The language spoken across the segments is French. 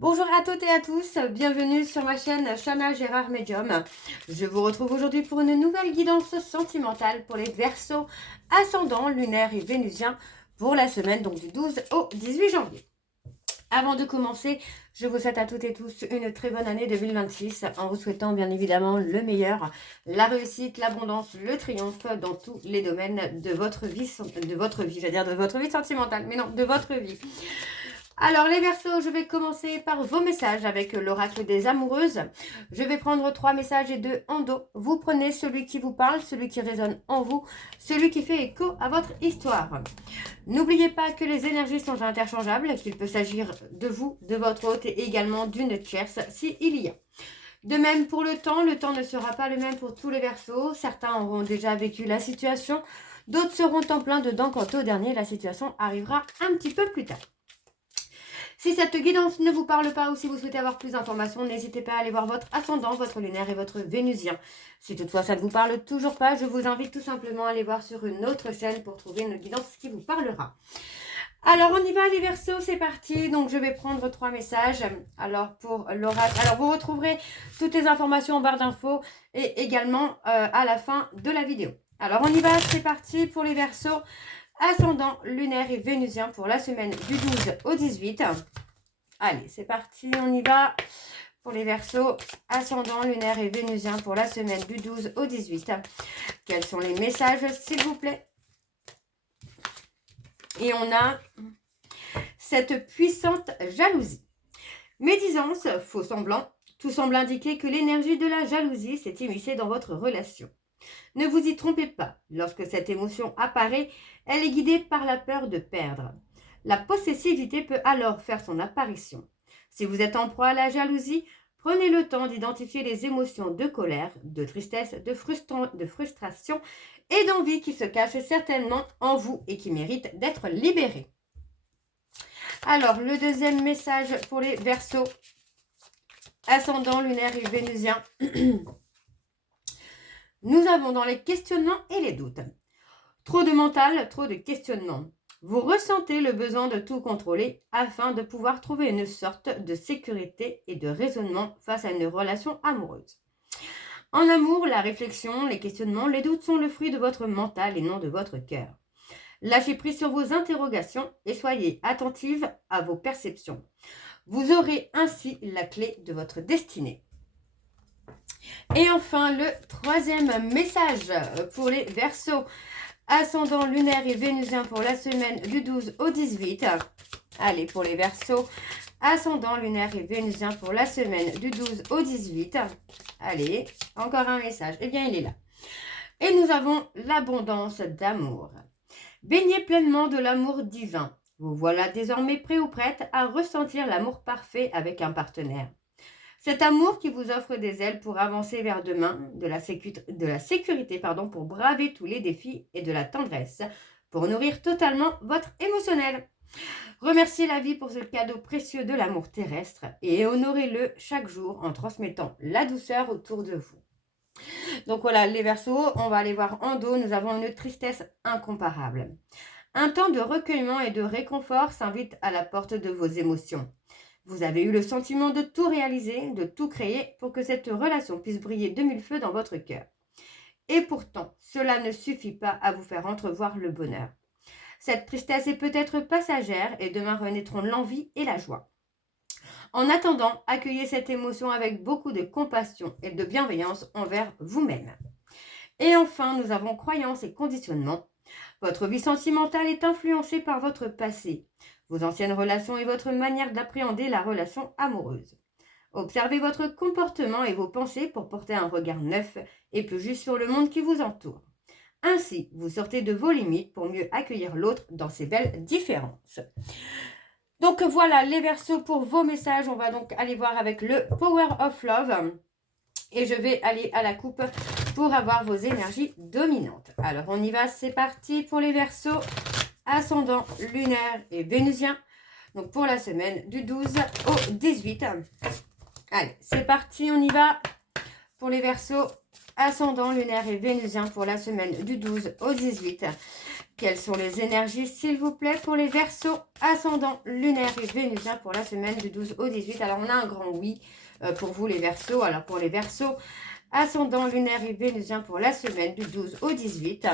Bonjour à toutes et à tous, bienvenue sur ma chaîne Chana Gérard Medium. Je vous retrouve aujourd'hui pour une nouvelle guidance sentimentale pour les Verseaux, ascendant, lunaire et vénusien pour la semaine donc du 12 au 18 janvier. Avant de commencer, je vous souhaite à toutes et tous une très bonne année 2026 en vous souhaitant bien évidemment le meilleur, la réussite, l'abondance, le triomphe dans tous les domaines de votre vie, de votre vie sentimentale, mais non, de votre vie. Alors les Verseaux, je vais commencer par vos messages avec l'oracle des amoureuses. Je vais prendre 3 messages et 2 en dos. Vous prenez celui qui vous parle, celui qui résonne en vous, celui qui fait écho à votre histoire. N'oubliez pas que les énergies sont interchangeables, qu'il peut s'agir de vous, de votre hôte et également d'une tierce s'il y a. De même pour le temps ne sera pas le même pour tous les Verseaux. Certains auront déjà vécu la situation, d'autres seront en plein dedans quant au dernier, la situation arrivera un petit peu plus tard. Si cette guidance ne vous parle pas ou si vous souhaitez avoir plus d'informations, n'hésitez pas à aller voir votre ascendant, votre lunaire et votre vénusien. Si toutefois ça ne vous parle toujours pas, je vous invite tout simplement à aller voir sur une autre chaîne pour trouver une guidance qui vous parlera. Alors on y va les Verseaux, c'est parti. Donc je vais prendre 3 messages. Alors pour l'oracle, alors vous retrouverez toutes les informations en barre d'infos et également à la fin de la vidéo. Alors on y va, c'est parti pour les Verseaux. Ascendant, lunaire et vénusien pour la semaine du 12 au 18. Allez, c'est parti, on y va pour les Verseaux. Ascendant, lunaire et vénusien pour la semaine du 12 au 18. Quels sont les messages, s'il vous plaît? Et on a cette puissante jalousie. Médisance, faux semblant, tout semble indiquer que l'énergie de la jalousie s'est immiscée dans votre relation. Ne vous y trompez pas, lorsque cette émotion apparaît, elle est guidée par la peur de perdre. La possessivité peut alors faire son apparition. Si vous êtes en proie à la jalousie, prenez le temps d'identifier les émotions de colère, de tristesse, de frustration et d'envie qui se cachent certainement en vous et qui méritent d'être libérées. Alors, le deuxième message pour les Verseaux, ascendant, lunaire et vénusien. Nous avons dans les questionnements et les doutes. Trop de mental, trop de questionnements. Vous ressentez le besoin de tout contrôler afin de pouvoir trouver une sorte de sécurité et de raisonnement face à une relation amoureuse. En amour, la réflexion, les questionnements, les doutes sont le fruit de votre mental et non de votre cœur. Lâchez prise sur vos interrogations et soyez attentive à vos perceptions. Vous aurez ainsi la clé de votre destinée. Et enfin, le troisième message pour les Verseaux. Ascendant, lunaire et vénusien pour la semaine du 12 au 18. Allez, pour les Verseaux. Ascendant, lunaire et vénusien pour la semaine du 12 au 18. Allez, encore un message. Eh bien, il est là. Et nous avons l'abondance d'amour. Baignez pleinement de l'amour divin. Vous voilà désormais prêt ou prête à ressentir l'amour parfait avec un partenaire. Cet amour qui vous offre des ailes pour avancer vers demain, de la sécurité pour braver tous les défis et de la tendresse pour nourrir totalement votre émotionnel. Remerciez la vie pour ce cadeau précieux de l'amour terrestre et honorez-le chaque jour en transmettant la douceur autour de vous. Donc voilà, les Verseaux, on va aller voir en dos, nous avons une tristesse incomparable. Un temps de recueillement et de réconfort s'invite à la porte de vos émotions. Vous avez eu le sentiment de tout réaliser, de tout créer pour que cette relation puisse briller de mille feux dans votre cœur. Et pourtant, cela ne suffit pas à vous faire entrevoir le bonheur. Cette tristesse est peut-être passagère et demain renaîtront l'envie et la joie. En attendant, accueillez cette émotion avec beaucoup de compassion et de bienveillance envers vous-même. Et enfin, nous avons croyances et conditionnements. Votre vie sentimentale est influencée par votre passé, vos anciennes relations et votre manière d'appréhender la relation amoureuse. Observez votre comportement et vos pensées pour porter un regard neuf et plus juste sur le monde qui vous entoure. Ainsi, vous sortez de vos limites pour mieux accueillir l'autre dans ses belles différences. Donc voilà les Verseaux pour vos messages. On va donc aller voir avec le Power of Love. Et je vais aller à la coupe pour avoir vos énergies dominantes. Alors on y va, c'est parti pour les Verseaux, ascendant, lunaire et vénusien. Donc pour la semaine du 12 au 18. Allez, c'est parti, on y va pour les Verseaux, ascendant, lunaire et vénusien pour la semaine du 12 au 18. Quelles sont les énergies, s'il vous plaît, pour les Verseaux, ascendant lunaire et vénusien pour la semaine du 12 au 18. Alors, on a un grand oui pour vous, les Verseaux. Alors, pour les Verseaux, ascendant lunaire et vénusien pour la semaine du 12 au 18.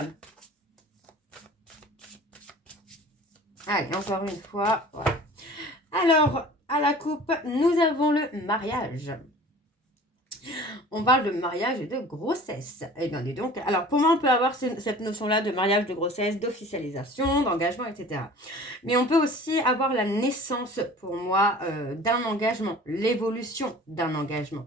Allez, encore une fois. Voilà. Alors, à la coupe, nous avons le mariage. On parle de mariage et de grossesse. Eh bien, dis donc. Alors, pour moi, on peut avoir cette notion-là de mariage, de grossesse, d'officialisation, d'engagement, etc. Mais on peut aussi avoir la naissance, pour moi, d'un engagement, l'évolution d'un engagement.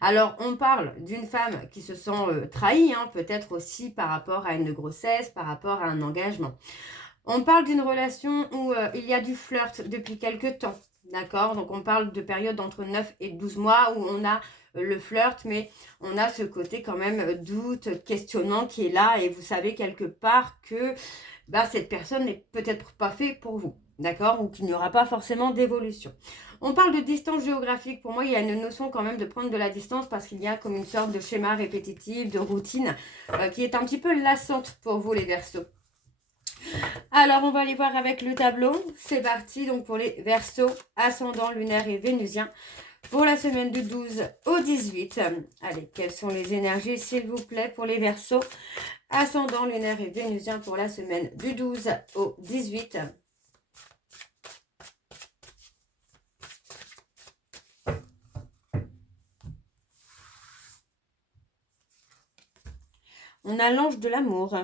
Alors, on parle d'une femme qui se sent trahie, hein, peut-être aussi par rapport à une grossesse, par rapport à un engagement. On parle d'une relation où il y a du flirt depuis quelques temps. D'accord? Donc, on parle de période entre 9 et 12 mois où on a le flirt, mais on a ce côté quand même doute, questionnement qui est là et vous savez quelque part que cette personne n'est peut-être pas faite pour vous. D'accord? Ou qu'il n'y aura pas forcément d'évolution. On parle de distance géographique. Pour moi, il y a une notion quand même de prendre de la distance parce qu'il y a comme une sorte de schéma répétitif, de routine qui est un petit peu lassante pour vous les Verseaux. Alors, on va aller voir avec le tableau. C'est parti, donc pour les Verseaux, ascendant, lunaire et vénusien, pour la semaine du 12 au 18. Allez, quelles sont les énergies, s'il vous plaît, pour les Verseaux, ascendant, lunaire et vénusien, pour la semaine du 12 au 18. On a l'ange de l'amour.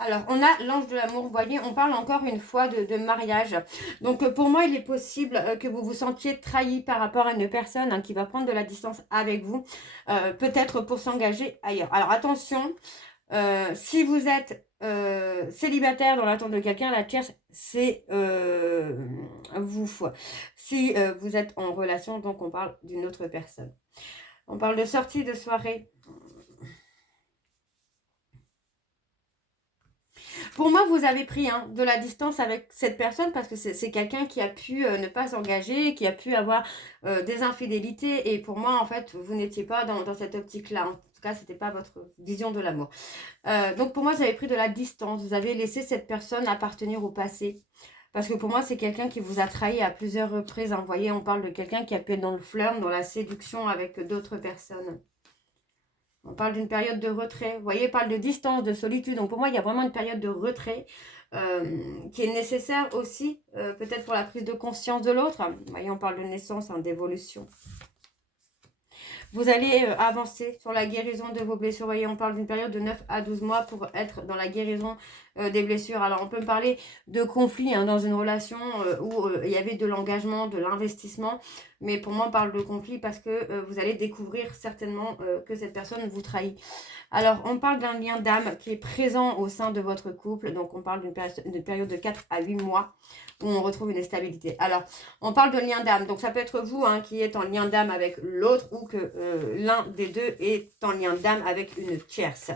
Alors, on a l'ange de l'amour, vous voyez, on parle encore une fois de mariage. Donc, pour moi, il est possible que vous vous sentiez trahi par rapport à une personne qui va prendre de la distance avec vous, peut-être pour s'engager ailleurs. Alors, attention, si vous êtes célibataire dans l'attente de quelqu'un, la tierce, c'est vous. Si vous êtes en relation, donc on parle d'une autre personne. On parle de sortie, de soirée. Pour moi, vous avez pris de la distance avec cette personne parce que c'est quelqu'un qui a pu ne pas s'engager, qui a pu avoir des infidélités. Et pour moi, en fait, vous n'étiez pas dans cette optique-là. En tout cas, ce n'était pas votre vision de l'amour. Donc, pour moi, vous avez pris de la distance. Vous avez laissé cette personne appartenir au passé. Parce que pour moi, c'est quelqu'un qui vous a trahi à plusieurs reprises. Vous voyez, on parle de quelqu'un qui a pu être dans le flirt, dans la séduction avec d'autres personnes. On parle d'une période de retrait. Vous voyez, on parle de distance, de solitude. Donc pour moi, il y a vraiment une période de retrait qui est nécessaire aussi, peut-être pour la prise de conscience de l'autre. Vous voyez, on parle de naissance, d'évolution. Vous allez avancer sur la guérison de vos blessures. Vous voyez, on parle d'une période de 9 à 12 mois pour être dans la guérison des blessures. Alors, on peut me parler de conflit dans une relation où il y avait de l'engagement, de l'investissement. Mais pour moi, on parle de conflit parce que vous allez découvrir certainement que cette personne vous trahit. Alors, on parle d'un lien d'âme qui est présent au sein de votre couple. Donc, on parle d'une période de 4 à 8 mois où on retrouve une stabilité. Alors, on parle de lien d'âme. Donc, ça peut être vous qui êtes en lien d'âme avec l'autre ou que l'un des deux est en lien d'âme avec une tierce.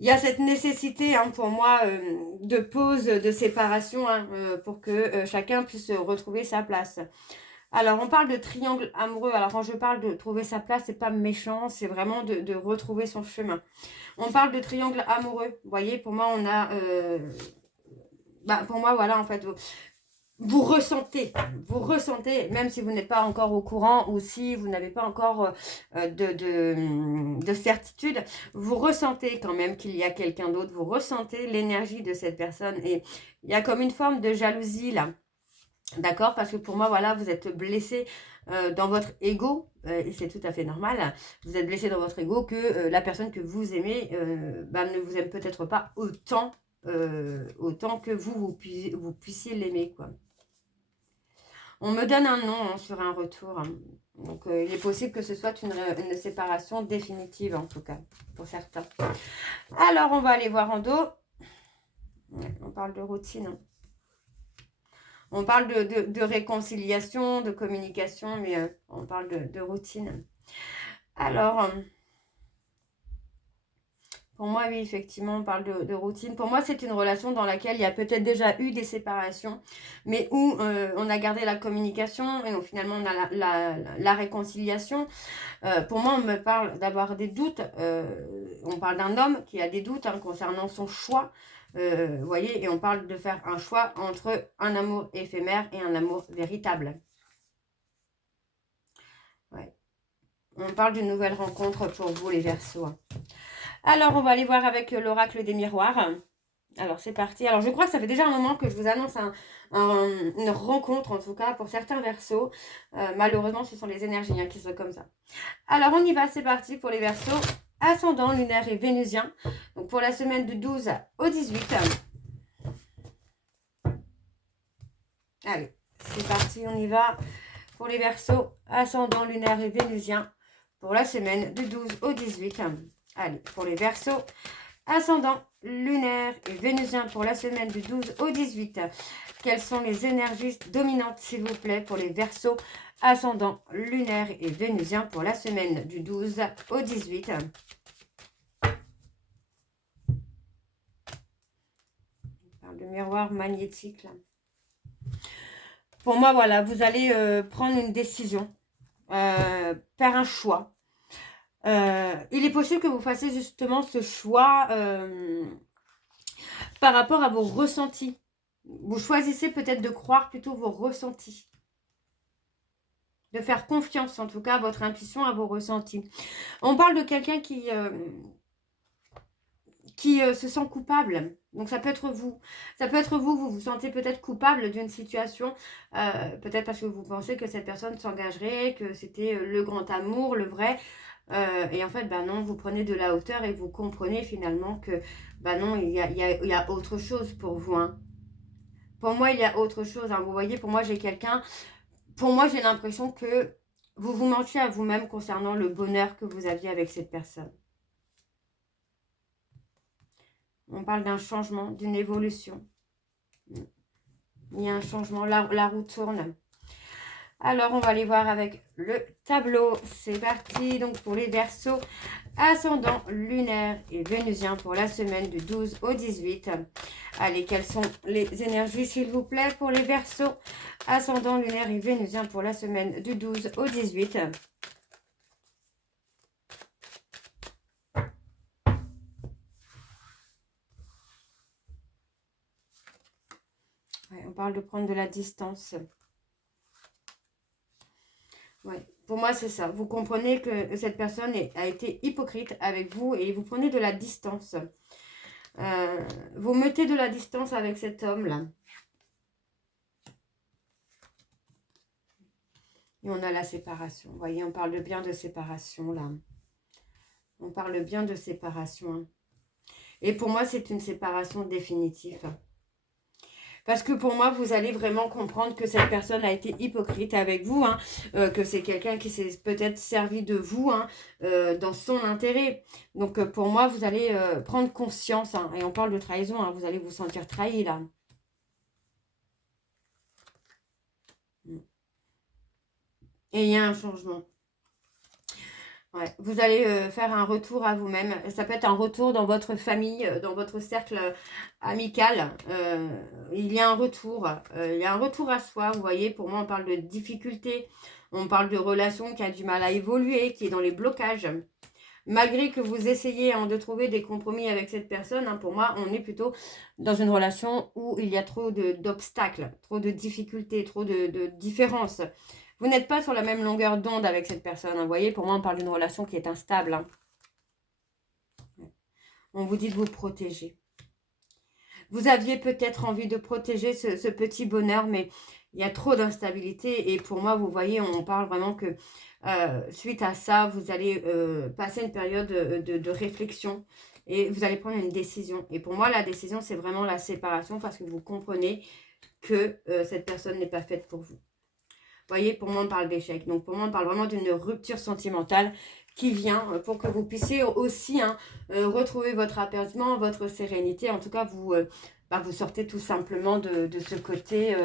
Il y a cette nécessité pour moi de pause, de séparation pour que chacun puisse retrouver sa place. Alors, on parle de triangle amoureux. Alors, quand je parle de trouver sa place, c'est pas méchant, c'est vraiment de retrouver son chemin. On parle de triangle amoureux. Vous voyez, pour moi, on a... pour moi, voilà, en fait, vous ressentez, même si vous n'êtes pas encore au courant ou si vous n'avez pas encore de certitude, vous ressentez quand même qu'il y a quelqu'un d'autre, vous ressentez l'énergie de cette personne et il y a comme une forme de jalousie là. D'accord? Parce que pour moi, voilà, vous êtes blessé dans votre ego, et c'est tout à fait normal. Vous êtes blessé dans votre ego que la personne que vous aimez ne vous aime peut-être pas autant, autant que vous puissiez l'aimer, quoi. On me donne un nom sur un retour. Donc, il est possible que ce soit une séparation définitive, en tout cas, pour certains. Alors, on va aller voir en dos. Ouais, on parle de routine. On parle de réconciliation, de communication, mais on parle de routine. Alors, Pour moi, oui, effectivement, on parle de routine. Pour moi, c'est une relation dans laquelle il y a peut-être déjà eu des séparations, mais où on a gardé la communication et où finalement on a la réconciliation. Pour moi, on me parle d'avoir des doutes. On parle d'un homme qui a des doutes hein, concernant son choix. Vous voyez, et on parle de faire un choix entre un amour éphémère et un amour véritable. Ouais. On parle d'une nouvelle rencontre pour vous, les Verseaux. Alors, on va aller voir avec l'oracle des miroirs. Alors, c'est parti. Alors, je crois que ça fait déjà un moment que je vous annonce une rencontre, en tout cas, pour certains Verseaux. Malheureusement, ce sont les énergies hein, qui sont comme ça. Alors, on y va. C'est parti pour les Verseaux. Ascendant, lunaire et vénusien. Donc, pour la semaine du 12 au 18. Allez, c'est parti. On y va pour les Verseaux. Ascendant, lunaire et vénusien. Pour la semaine du 12 au 18. Allez, pour les Verseaux, ascendant, lunaire et vénusien pour la semaine du 12 au 18. Quelles sont les énergies dominantes, s'il vous plaît, pour les Verseaux, ascendant, lunaire et vénusien pour la semaine du 12 au 18. On parle de miroir magnétique, là. Pour moi, voilà, vous allez prendre une décision, faire un choix. Il est possible que vous fassiez justement ce choix par rapport à vos ressentis. Vous choisissez peut-être de croire plutôt vos ressentis. De faire confiance en tout cas à votre intuition, à vos ressentis. On parle de quelqu'un qui se sent coupable. Donc ça peut être vous. Ça peut être vous, vous vous sentez peut-être coupable d'une situation. Peut-être parce que vous pensez que cette personne s'engagerait, que c'était le grand amour, le vrai. Et en fait, bah non, vous prenez de la hauteur et vous comprenez finalement que, bah non, il y a autre chose pour vous. Hein. Pour moi, il y a autre chose. Hein. Vous voyez, pour moi, j'ai quelqu'un... Pour moi, j'ai l'impression que vous vous mentiez à vous-même concernant le bonheur que vous aviez avec cette personne. On parle d'un changement, d'une évolution. Il y a un changement, la roue tourne. Alors, on va aller voir avec le tableau. C'est parti. Donc, pour les Verseaux, ascendant, lunaire et vénusien pour la semaine du 12 au 18. Allez, quelles sont les énergies, s'il vous plaît, pour les Verseaux, ascendant, lunaire et vénusien pour la semaine du 12 au 18. Ouais, on parle de prendre de la distance. Ouais. Pour moi, c'est ça. Vous comprenez que cette personne a été hypocrite avec vous et vous prenez de la distance. Vous mettez de la distance avec cet homme-là. Et on a la séparation. Vous voyez, on parle bien de séparation, là. On parle bien de séparation. Hein. Et pour moi, c'est une séparation définitive. Parce que pour moi, vous allez vraiment comprendre que cette personne a été hypocrite avec vous, hein, que c'est quelqu'un qui s'est peut-être servi de vous hein, dans son intérêt. Donc pour moi, vous allez prendre conscience, hein, et on parle de trahison, hein, vous allez vous sentir trahi là. Et il y a un changement. Ouais. Vous allez faire un retour à vous-même. Ça peut être un retour dans votre famille, dans votre cercle amical. Il y a un retour. Il y a un retour à soi. Vous voyez, pour moi, on parle de difficulté. On parle de relation qui a du mal à évoluer, qui est dans les blocages. Malgré que vous essayez hein, de trouver des compromis avec cette personne, hein, pour moi, on est plutôt dans une relation où il y a trop d'obstacles, trop de difficultés, trop de différences. Vous n'êtes pas sur la même longueur d'onde avec cette personne. Hein. Vous voyez, pour moi, on parle d'une relation qui est instable. Hein. On vous dit de vous protéger. Vous aviez peut-être envie de protéger ce petit bonheur, mais il y a trop d'instabilité. Et pour moi, vous voyez, on parle vraiment que suite à ça, vous allez passer une période de réflexion et vous allez prendre une décision. Et pour moi, la décision, c'est vraiment la séparation parce que vous comprenez que cette personne n'est pas faite pour vous. Vous voyez, pour moi, on parle d'échec. Donc, pour moi, on parle vraiment d'une rupture sentimentale qui vient pour que vous puissiez aussi hein, retrouver votre apaisement, votre sérénité. En tout cas, vous sortez tout simplement de ce côté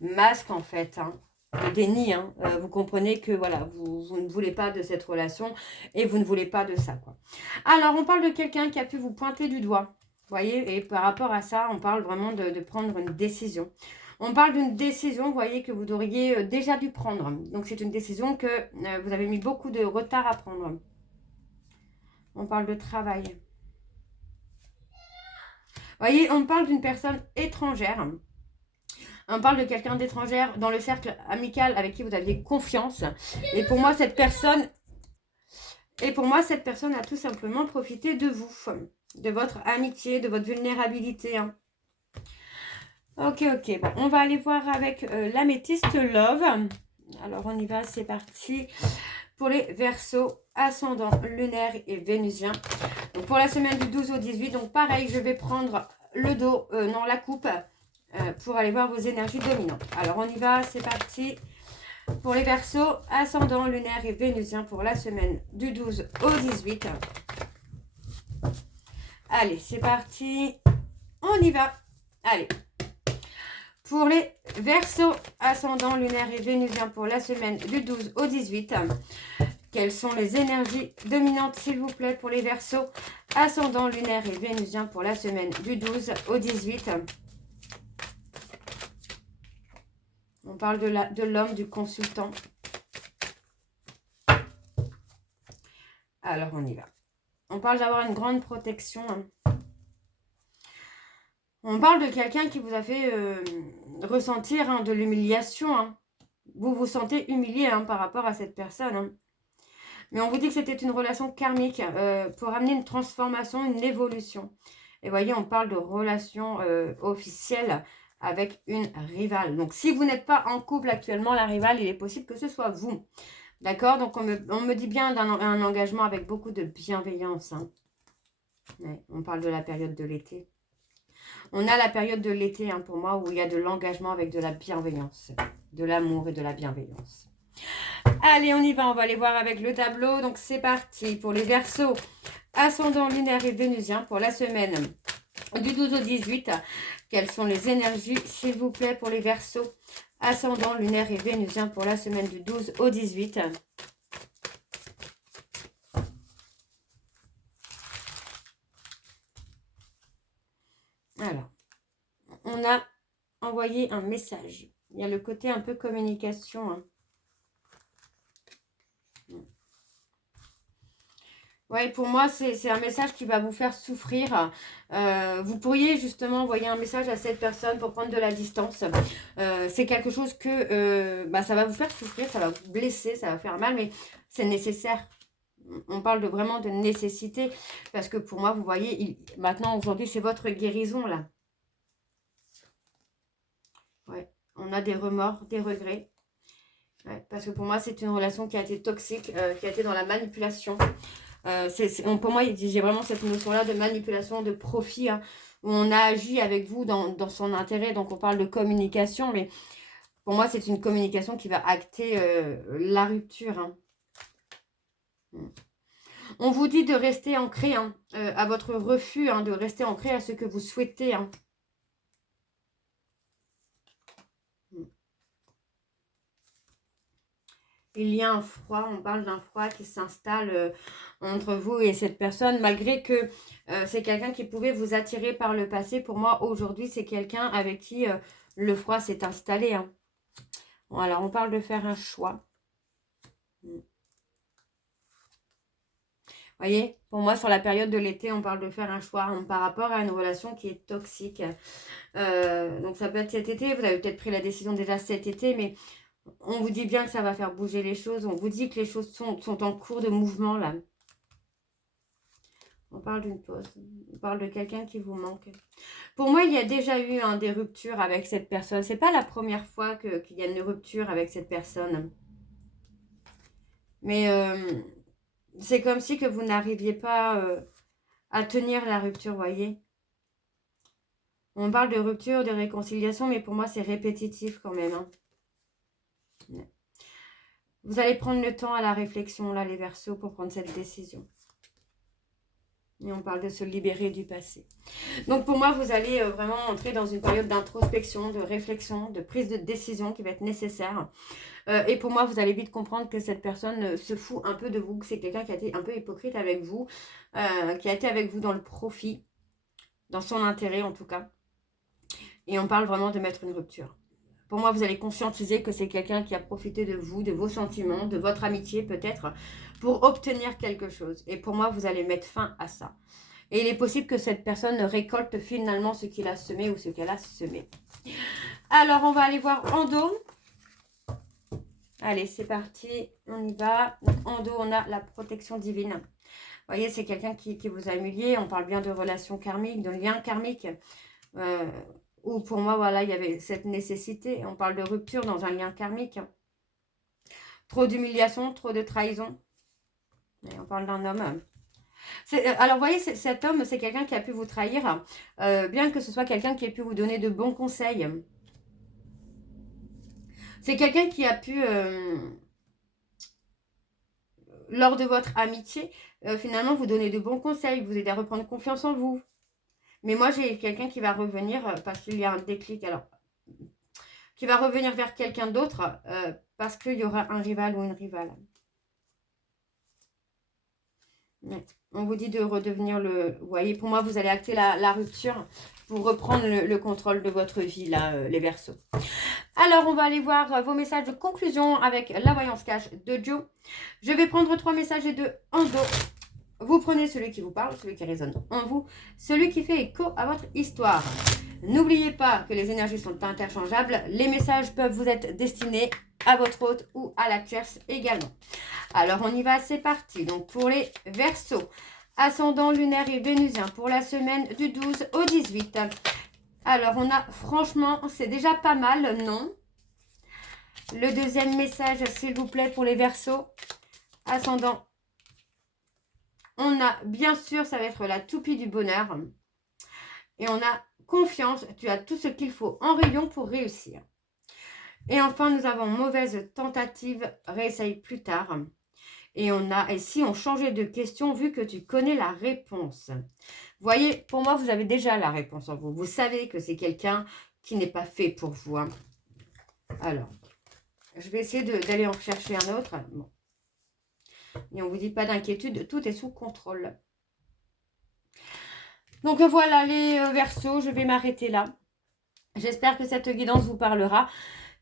masque, en fait. Hein. de déni. Hein. Vous comprenez que voilà, vous ne voulez pas de cette relation et vous ne voulez pas de ça, quoi. Alors, on parle de quelqu'un qui a pu vous pointer du doigt. Vous voyez, et par rapport à ça, on parle vraiment de prendre une décision. On parle d'une décision, vous voyez, que vous auriez déjà dû prendre. Donc, c'est une décision que vous avez mis beaucoup de retard à prendre. On parle de travail. Vous voyez, on parle d'une personne étrangère. On parle de quelqu'un d'étrangère dans le cercle amical avec qui vous aviez confiance. Et pour moi, cette personne a tout simplement profité de vous, de votre amitié, de votre vulnérabilité. Hein. Ok. Bon, on va aller voir avec l'améthyste Love. Alors, on y va, c'est parti. Pour les Verseaux, ascendant lunaire et vénusien. Donc, pour la semaine du 12 au 18, donc pareil, je vais prendre le dos, non, la coupe, pour aller voir vos énergies dominantes. Alors, on y va, c'est parti. Pour les Verseaux, ascendant lunaire et vénusien pour la semaine du 12 au 18. Allez, c'est parti. On y va. Allez. Pour les Verseaux, ascendant lunaire et vénusien pour la semaine du 12 au 18. Quelles sont les énergies dominantes, s'il vous plaît, pour les Verseaux, ascendant lunaire et vénusien pour la semaine du 12 au 18. On parle de l'homme, du consultant. Alors, on y va. On parle d'avoir une grande protection. Hein. On parle de quelqu'un qui vous a fait ressentir de l'humiliation. Hein. Vous vous sentez humilié par rapport à cette personne. Hein. Mais on vous dit que c'était une relation karmique pour amener une transformation, une évolution. Et vous voyez, on parle de relation officielle avec une rivale. Donc, si vous n'êtes pas en couple actuellement, la rivale, il est possible que ce soit vous. D'accord? Donc, on me dit bien d'un engagement avec beaucoup de bienveillance. Hein. Ouais, on parle de la période de l'été. On a la période de l'été, pour moi, où il y a de l'engagement avec de la bienveillance, de l'amour et de la bienveillance. Allez, on y va, on va aller voir avec le tableau. Donc, c'est parti pour les Verseaux, ascendant lunaire et vénusien pour la semaine du 12 au 18. Quelles sont les énergies, s'il vous plaît, pour les Verseaux, ascendant lunaire et vénusien pour la semaine du 12 au 18. Alors, on a envoyé un message. Il y a le côté un peu communication. Hein. Oui, pour moi, c'est un message qui va vous faire souffrir. Vous pourriez justement envoyer un message à cette personne pour prendre de la distance. C'est quelque chose que ça va vous faire souffrir, ça va vous blesser, ça va faire mal, mais c'est nécessaire. On parle vraiment de nécessité parce que pour moi, vous voyez, maintenant, aujourd'hui, c'est votre guérison, là. Ouais, on a des remords, des regrets. Ouais, parce que pour moi, c'est une relation qui a été toxique, qui a été dans la manipulation. Pour moi, j'ai vraiment cette notion-là de manipulation, de profit, où on a agi avec vous dans son intérêt. Donc, on parle de communication, mais pour moi, c'est une communication qui va acter la rupture. Hein. On vous dit de rester ancré à votre refus, de rester ancré à ce que vous souhaitez. Hein. Il y a un froid, on parle d'un froid qui s'installe entre vous et cette personne, malgré que c'est quelqu'un qui pouvait vous attirer par le passé. Pour moi, aujourd'hui, c'est quelqu'un avec qui le froid s'est installé. Hein. Bon, alors, on parle de faire un choix. Vous voyez, pour moi, sur la période de l'été, on parle de faire un choix par rapport à une relation qui est toxique. Donc, ça peut être cet été. Vous avez peut-être pris la décision déjà cet été, mais on vous dit bien que ça va faire bouger les choses. On vous dit que les choses sont en cours de mouvement, là. On parle d'une pause. On parle de quelqu'un qui vous manque. Pour moi, il y a déjà eu des ruptures avec cette personne. C'est pas la première fois qu'il y a une rupture avec cette personne. Mais c'est comme si que vous n'arriviez pas à tenir la rupture, voyez. On parle de rupture, de réconciliation, mais pour moi, c'est répétitif quand même. Hein. Vous allez prendre le temps à la réflexion, là, les Verseaux, pour prendre cette décision. Et on parle de se libérer du passé. Donc pour moi, vous allez vraiment entrer dans une période d'introspection, de réflexion, de prise de décision qui va être nécessaire. Et pour moi, vous allez vite comprendre que cette personne se fout un peu de vous, que c'est quelqu'un qui a été un peu hypocrite avec vous, qui a été avec vous dans le profit, dans son intérêt en tout cas. Et on parle vraiment de mettre une rupture. Pour moi, vous allez conscientiser que c'est quelqu'un qui a profité de vous, de vos sentiments, de votre amitié peut-être, pour obtenir quelque chose. Et pour moi, vous allez mettre fin à ça. Et il est possible que cette personne récolte finalement ce qu'il a semé ou ce qu'elle a semé. Alors, on va aller voir en dos. Allez, c'est parti, on y va. Donc, en dos, on a la protection divine. Vous voyez, c'est quelqu'un qui vous a humilié. On parle bien de relations karmiques, de liens karmiques. Où pour moi, voilà, il y avait cette nécessité. On parle de rupture dans un lien karmique. Trop d'humiliation, trop de trahison. Et on parle d'un homme. Alors, vous voyez, cet homme, c'est quelqu'un qui a pu vous trahir, bien que ce soit quelqu'un qui ait pu vous donner de bons conseils. C'est quelqu'un qui a pu, lors de votre amitié, finalement, vous donner de bons conseils, vous aider à reprendre confiance en vous. Mais moi, j'ai quelqu'un qui va revenir, parce qu'il y a un déclic, alors, qui va revenir vers quelqu'un d'autre, parce qu'il y aura un rival ou une rivale. Ouais. On vous dit de redevenir vous voyez, pour moi, vous allez acter la rupture pour reprendre le contrôle de votre vie, là, les Verseaux. Alors, on va aller voir vos messages de conclusion avec la voyance cash de Joe. Je vais prendre 3 messages et 2 en dos. Vous prenez celui qui vous parle, celui qui résonne en vous, celui qui fait écho à votre histoire. N'oubliez pas que les énergies sont interchangeables. Les messages peuvent vous être destinés à votre hôte ou à la tierce également. Alors, on y va, c'est parti. Donc, pour les Verseaux, ascendant lunaire et vénusien pour la semaine du 12 au 18. Alors, on a, franchement, c'est déjà pas mal, non? Le deuxième message, s'il vous plaît, pour les Verseaux, ascendant. On a, bien sûr, ça va être la toupie du bonheur. Et on a confiance, tu as tout ce qu'il faut en rayon pour réussir. Et enfin, nous avons mauvaise tentative, réessaye plus tard. Et on a, et si on changeait de question, vu que tu connais la réponse. Vous voyez, pour moi, vous avez déjà la réponse en vous. Vous savez que c'est quelqu'un qui n'est pas fait pour vous. Hein. Alors, je vais essayer d'aller en chercher un autre. Bon. Et on ne vous dit pas d'inquiétude, tout est sous contrôle. Donc voilà les Verseaux, je vais m'arrêter là. J'espère que cette guidance vous parlera.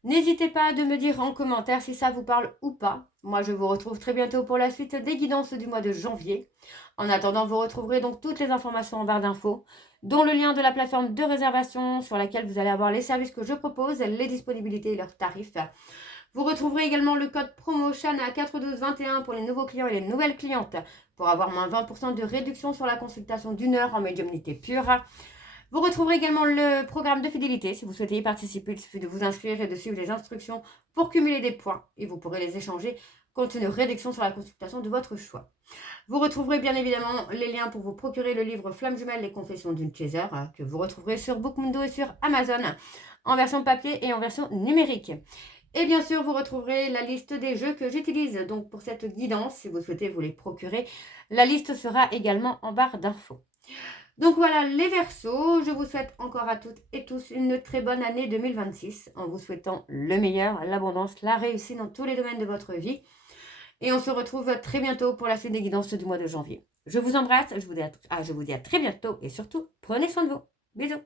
N'hésitez pas de me dire en commentaire si ça vous parle ou pas. Moi, je vous retrouve très bientôt pour la suite des guidances du mois de janvier. En attendant, vous retrouverez donc toutes les informations en barre d'infos, dont le lien de la plateforme de réservation sur laquelle vous allez avoir les services que je propose, les disponibilités et leurs tarifs. Vous retrouverez également le code promo Shana 41221 pour les nouveaux clients et les nouvelles clientes pour avoir moins 20% de réduction sur la consultation d'1 heure en médiumnité pure. Vous retrouverez également le programme de fidélité. Si vous souhaitez y participer, il suffit de vous inscrire et de suivre les instructions pour cumuler des points et vous pourrez les échanger contre une réduction sur la consultation de votre choix. Vous retrouverez bien évidemment les liens pour vous procurer le livre Flamme jumelle, les confessions d'une chaser que vous retrouverez sur Bookmundo et sur Amazon en version papier et en version numérique. Et bien sûr, vous retrouverez la liste des jeux que j'utilise donc pour cette guidance. Si vous souhaitez vous les procurer, la liste sera également en barre d'infos. Donc voilà les Verseaux, je vous souhaite encore à toutes et tous une très bonne année 2026 en vous souhaitant le meilleur, l'abondance, la réussite dans tous les domaines de votre vie. Et on se retrouve très bientôt pour la suite des guidances du mois de janvier. Je vous embrasse, je vous dis à très bientôt et surtout, prenez soin de vous. Bisous.